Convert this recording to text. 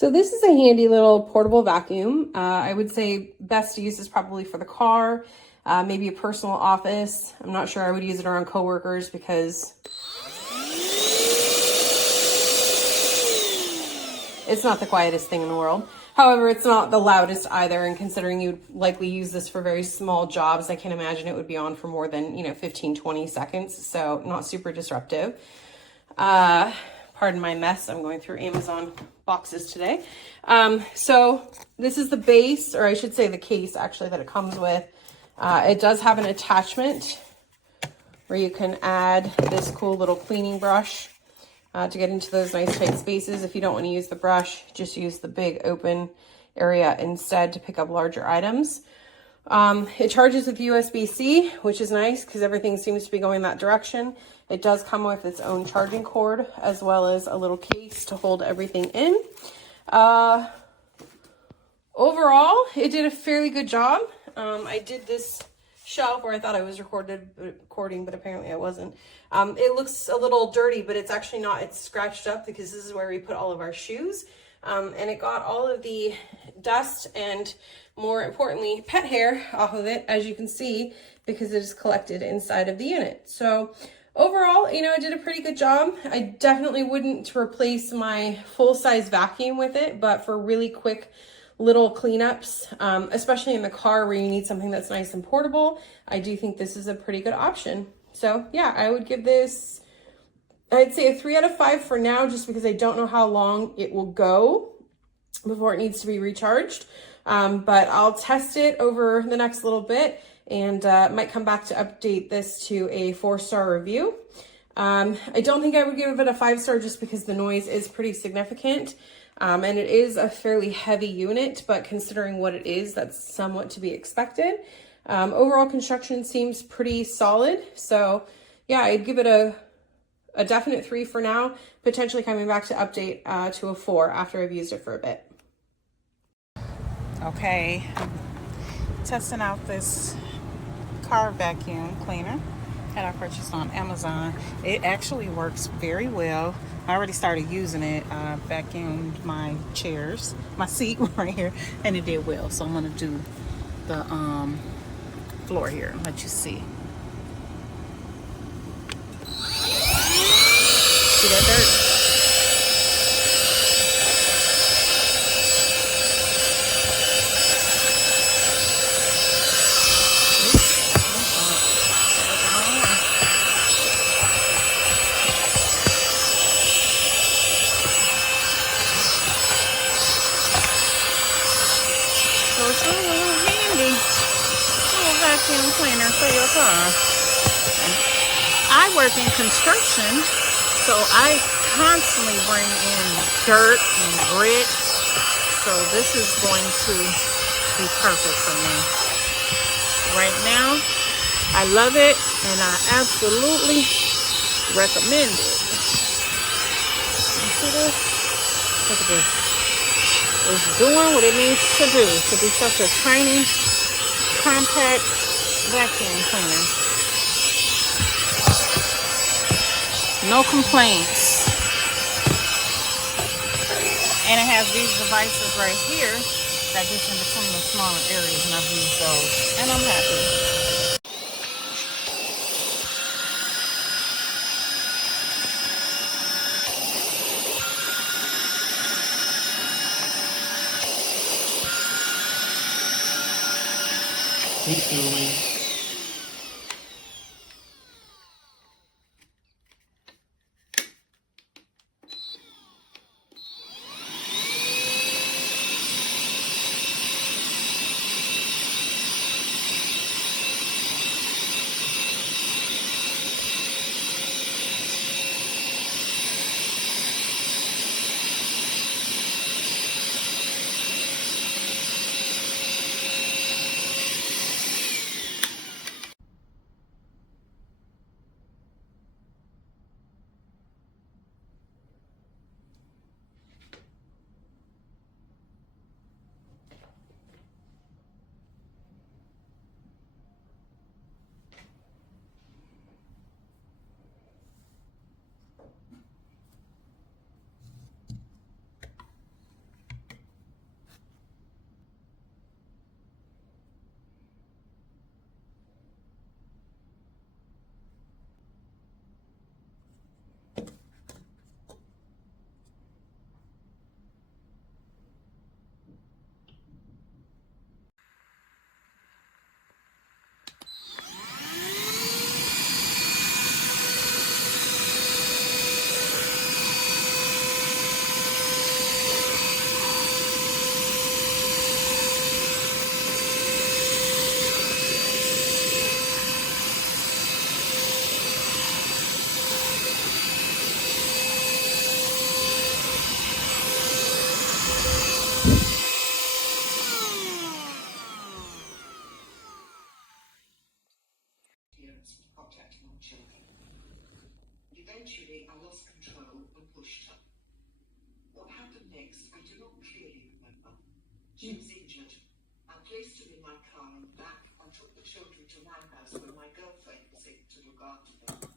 So this is a handy little portable vacuum. I would say best use is probably for the car, maybe a personal office. I'm not sure I would use it around coworkers because it's not the quietest thing in the world. However, it's not the loudest either, and considering you'd likely use this for very small jobs, I can't imagine it would be on for more than, 15, 20 seconds, so not super disruptive. Pardon my mess, I'm going through Amazon boxes today. So this is the base, or I should say the case actually that it comes with. It does have an attachment where you can add this cool little cleaning brush to get into those nice tight spaces. If you don't want to use the brush, just use the big open area instead to pick up larger items. It charges with USB-C, which is nice because everything seems to be going that direction. It does come with its own charging cord as well as a little case to hold everything in. Overall, it did a fairly good job. I did this shelf where I thought I was recording, but apparently I wasn't. It looks a little dirty, but it's actually not. It's scratched up because this is where we put all of our shoes. And it got all of the dust and, more importantly, pet hair off of it, as you can see, because it is collected inside of the unit. So overall, it did a pretty good job. I definitely wouldn't replace my full-size vacuum with it, but for really quick little cleanups, especially in the car where you need something that's nice and portable, I do think this is a pretty good option. So yeah, I would give this, I'd say a 3 out of 5 for now, just because I don't know how long it will go before it needs to be recharged. But I'll test it over the next little bit and might come back to update this to a 4-star review. I don't think I would give it a 5-star just because the noise is pretty significant. And it is a fairly heavy unit, but considering what it is, that's somewhat to be expected. Overall construction seems pretty solid. So yeah, I'd give it a definite 3 for now, potentially coming back to update to a 4 after I've used it for a bit. Okay, testing out this car vacuum cleaner that I purchased on Amazon. It actually works very well. I already started using it. I vacuumed my chairs, my seat right here, and it did well. So I'm gonna do the floor here and let you see. See that dirt? So it's a little handy little vacuum cleaner for your car. And I work in construction, so I constantly bring in dirt and grit. So this is going to be perfect for me. Right now, I love it and I absolutely recommend it. You see this? Look at this. It's doing what it needs to do to be such a tiny, compact vacuum cleaner. No complaints. And it has these devices right here that gets in between the smaller areas, and I've used those, and I'm happy. Keep going. She was injured. I placed her in my car and back and took the children to my house where my girlfriend was in to look after them.